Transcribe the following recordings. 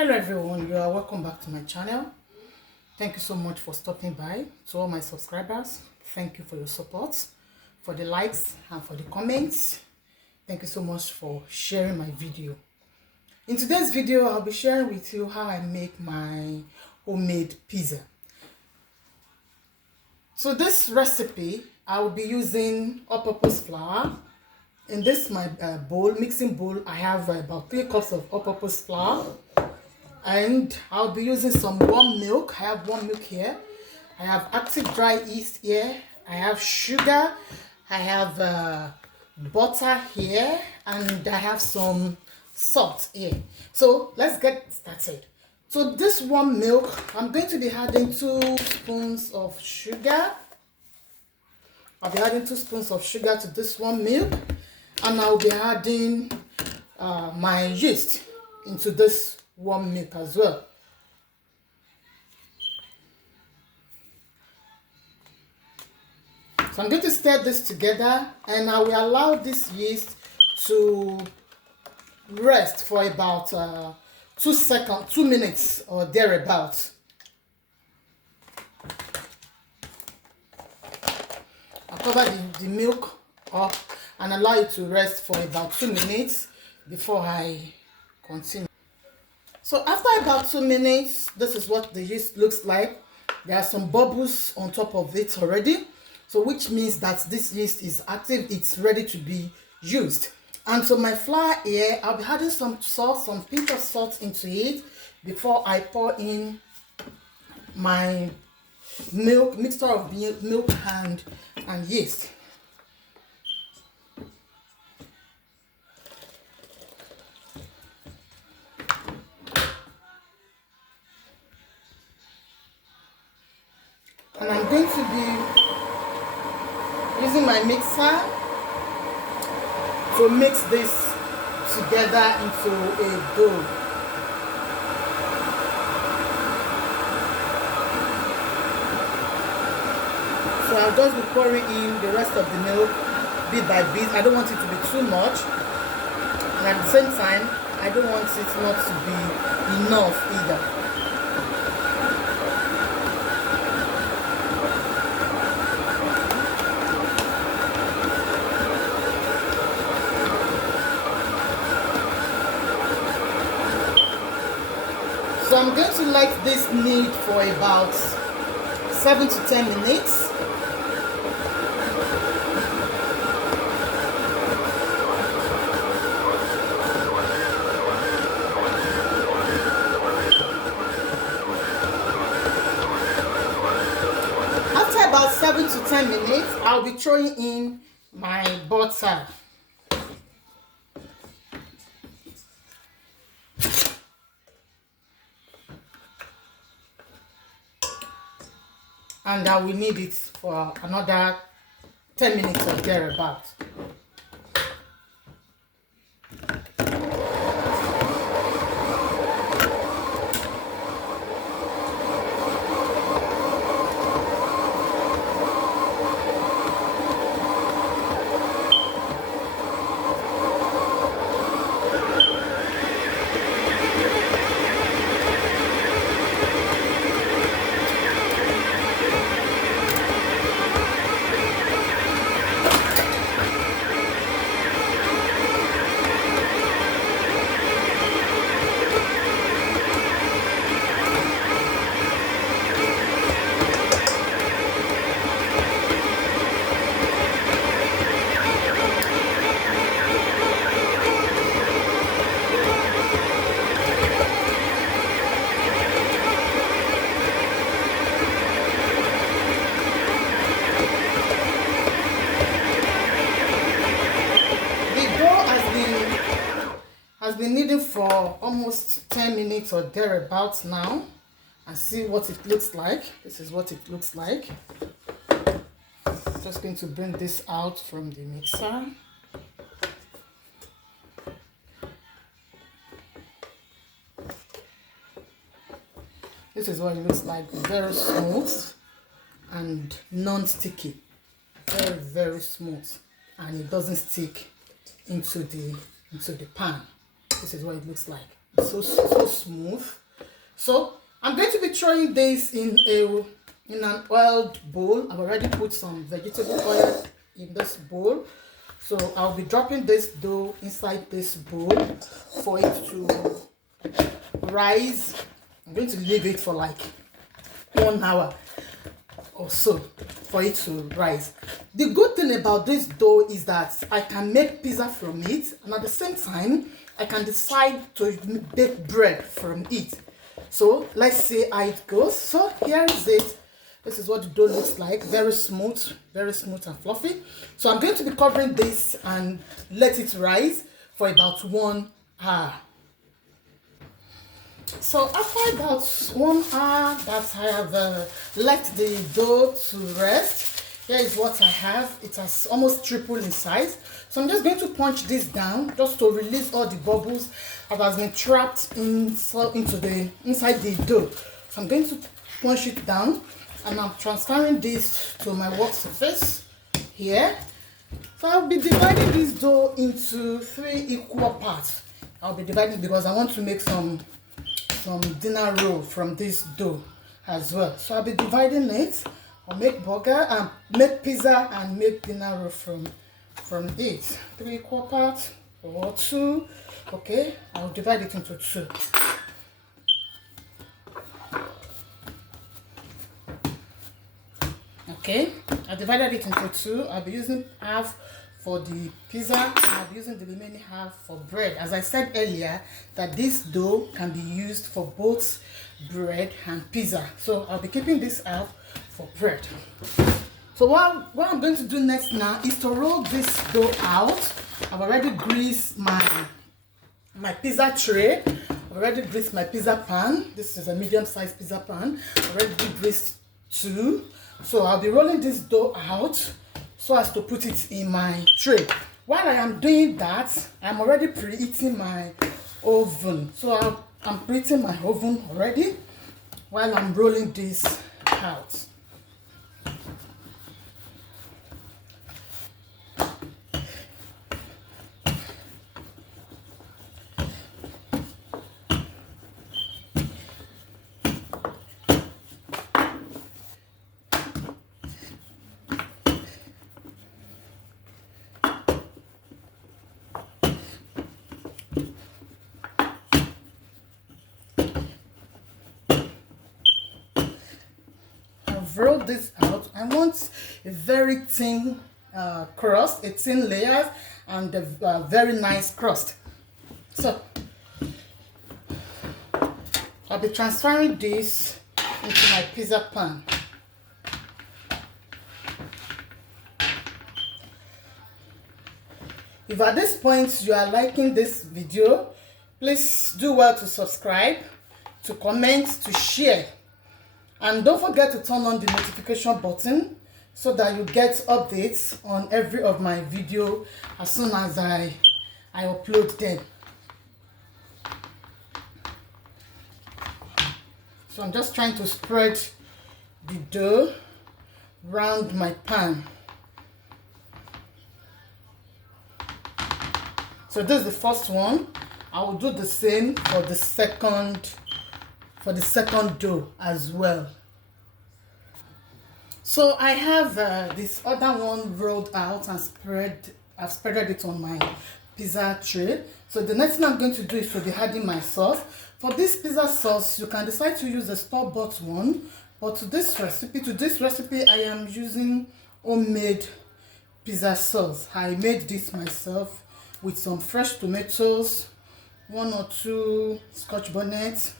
Hello everyone, you are welcome back to my channel. Thank you so much for stopping by. To all my subscribers, thank you for your support, for the likes and for the comments. Thank you so much for sharing my video. In today's video, I'll be sharing with you how I make my homemade pizza. So this recipe, I will be using all-purpose flour. In this my mixing bowl, I have about 3 cups of all-purpose flour. And I'll be using some warm milk. I have warm milk here. I have active dry yeast here. I have sugar. I have butter here. And I have some salt here. So let's get started. So this warm milk, I'm going to be adding 2 spoons of sugar. I'll be adding 2 spoons of sugar to this warm milk. And I'll be adding my yeast into this warm milk as well. So I'm going to stir this together, and I will allow this yeast to rest for about 2 minutes or thereabouts. I'll cover the milk up and allow it to rest for about 2 minutes before I continue. So after about 2 minutes, this is what the yeast looks like. There are some bubbles on top of it already. So which means that this yeast is active, it's ready to be used. And so my flour here, I'll be adding some salt, some pinch of salt into it before I pour in my milk, mixture of milk and yeast. And I'm going to be using my mixer to mix this together into a dough. So I'll just be pouring in the rest of the milk bit by bit. I don't want it to be too much. And at the same time, I don't want it not to be enough either. So I'm going to let this knead for about 7 to 10 minutes. After about 7 to 10 minutes, I'll be throwing in my butter. And I will knead it for another 10 minutes or thereabouts. Has been kneading for almost 10 minutes or thereabouts now, and see what it looks like. This is what it looks like. Just going to bring this out from the mixer. This is what it looks like. Very smooth and non-sticky. Very, very smooth, and it doesn't stick into the pan. This is what it looks like. so smooth. So I'm going to be throwing this in an oiled bowl. I've already put some vegetable oil in this bowl. So I'll be dropping this dough inside this bowl for it to rise. I'm going to leave it for like 1 hour or so for it to rise. The good thing about this dough is that I can make pizza from it, and at the same time I can decide to bake bread from it. So let's see how it goes. So here is it. This is what the dough looks like. Very smooth and fluffy. So I'm going to be covering this and let it rise for about 1 hour. So after about 1 hour that I have let the dough to rest, here is what I have. It has almost tripled in size. So I'm just going to punch this down just to release all the bubbles that has been trapped inside the dough. So I'm going to punch it down, and I'm transferring this to my work surface here. So I'll be dividing this dough into 3 equal parts. I'll be dividing because I want to make some dinner roll from this dough as well. So I'll be dividing it. I'll make burger and make pizza and make dinner roll from it. 3 equal parts or 2. Okay, I'll divide it into 2. Okay, I divided it into 2. I'll be using half for the pizza, and I'll be using the remaining half for bread. As I said earlier, that this dough can be used for both bread and pizza. So I'll be keeping this half for bread. So what I'm going to do next now is to roll this dough out. I've already greased my pizza tray. I've already greased my pizza pan. This is a medium-sized pizza pan. I've already greased 2. So I'll be rolling this dough out so as to put it in my tray. While I am doing that, I'm already preheating my oven. So I'm preheating my oven already while I'm rolling this out. Roll this out. I want a very thin crust, a thin layer, and a very nice crust. So I'll be transferring this into my pizza pan. If at this point you are liking this video, please do well to subscribe, to comment, to share. And don't forget to turn on the notification button so that you get updates on every of my video as soon as I upload them. So I'm just trying to spread the dough around my pan. So this is the first one. I will do the same for the second dough as well. So I have this other one rolled out and I've spreaded it on my pizza tray. So the next thing I'm going to do is to be adding my sauce. For this pizza sauce, you can decide to use a store-bought one, but to this recipe I am using homemade pizza sauce. I made this myself with some fresh tomatoes, 1 or 2 scotch bonnet,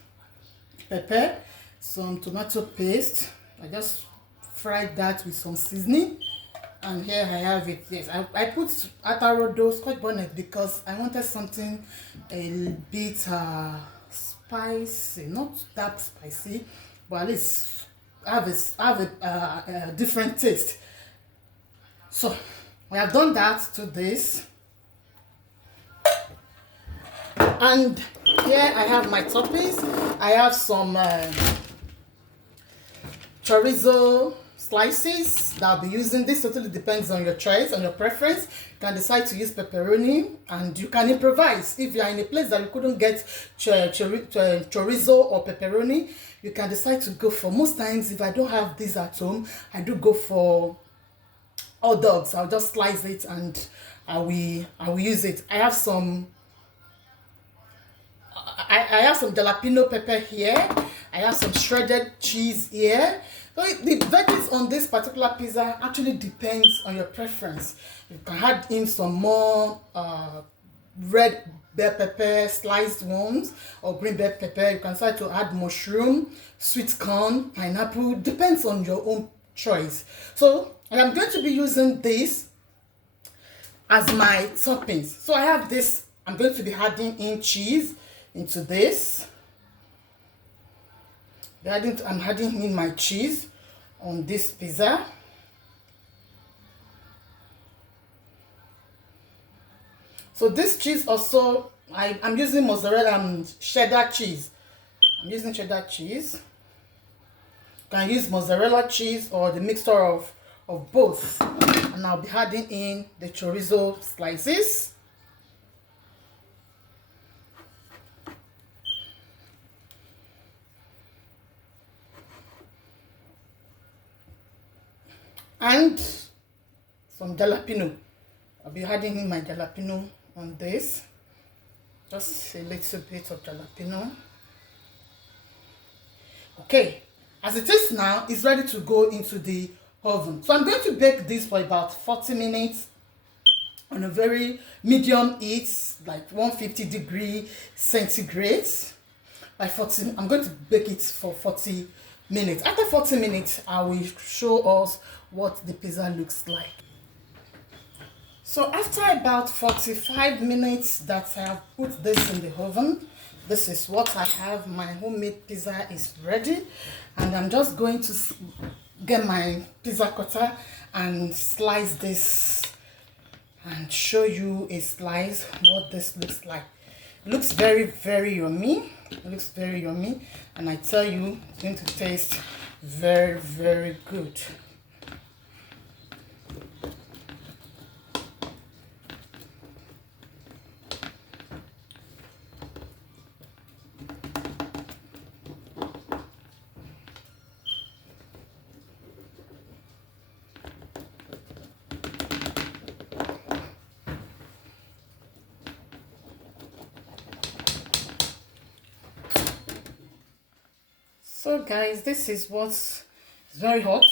pepper, some tomato paste. I just fried that with some seasoning, and here I have it. Yes, I put atarodo scotch bonnet because I wanted something a bit spicy, not that spicy, but at least have a different taste. So we have done that to this, and here I have my toppings. I have some chorizo slices that I'll be using. This totally depends on your choice, on your preference. You can decide to use pepperoni, and you can improvise. If you are in a place that you couldn't get chorizo or pepperoni, you can decide to go for, most times if I don't have this at home, I do go for hot dogs. I'll just slice it and I will use it. I have some jalapeno pepper here. I have some shredded cheese here. So the veggies on this particular pizza actually depends on your preference. You can add in some more red bell pepper, sliced ones, or green bell pepper. You can start to add mushroom, sweet corn, pineapple. Depends on your own choice. So I am going to be using this as my toppings. So I have this. I'm going to be adding in cheese into this. I'm adding in my cheese on this pizza. So this cheese also, I'm using mozzarella and cheddar cheese. I'm using cheddar cheese. You can use mozzarella cheese or the mixture of both. And I'll be adding in the chorizo slices. And some jalapeno. I'll be adding in my jalapeno on this. Just a little bit of jalapeno. Okay, as it is now, it's ready to go into the oven. So I'm going to bake this for about 40 minutes on a very medium heat, like 150 centigrade. By 40, I'm going to bake it for 40 minutes. After 40 minutes, I will show us what the pizza looks like. So after about 45 minutes that I have put this in the oven, this is what I have. My homemade pizza is ready, and I'm just going to get my pizza cutter and slice this and show you a slice what this looks like. It looks very, very yummy. It looks very yummy, and I tell you, it's going to taste very, very good. So guys, this is what's very hot.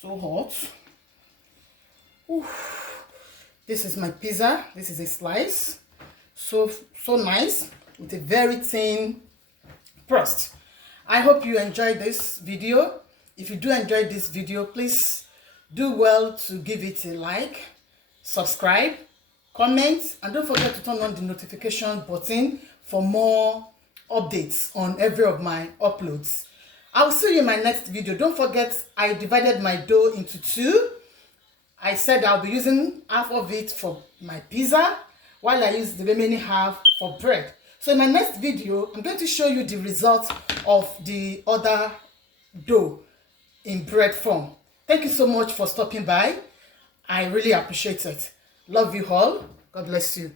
So hot. Ooh. This is my pizza. This is a slice. So nice with a very thin crust. I hope you enjoyed this video. If you do enjoy this video, please do well to give it a like, subscribe, comment, and don't forget to turn on the notification button for more updates on every of my uploads. I'll see you in my next video. Don't forget, I divided my dough into two. I said I'll be using half of it for my pizza, while I use the remaining half for bread. So in my next video, I'm going to show you the result of the other dough in bread form. Thank you so much for stopping by. I really appreciate it. Love you all. God bless you.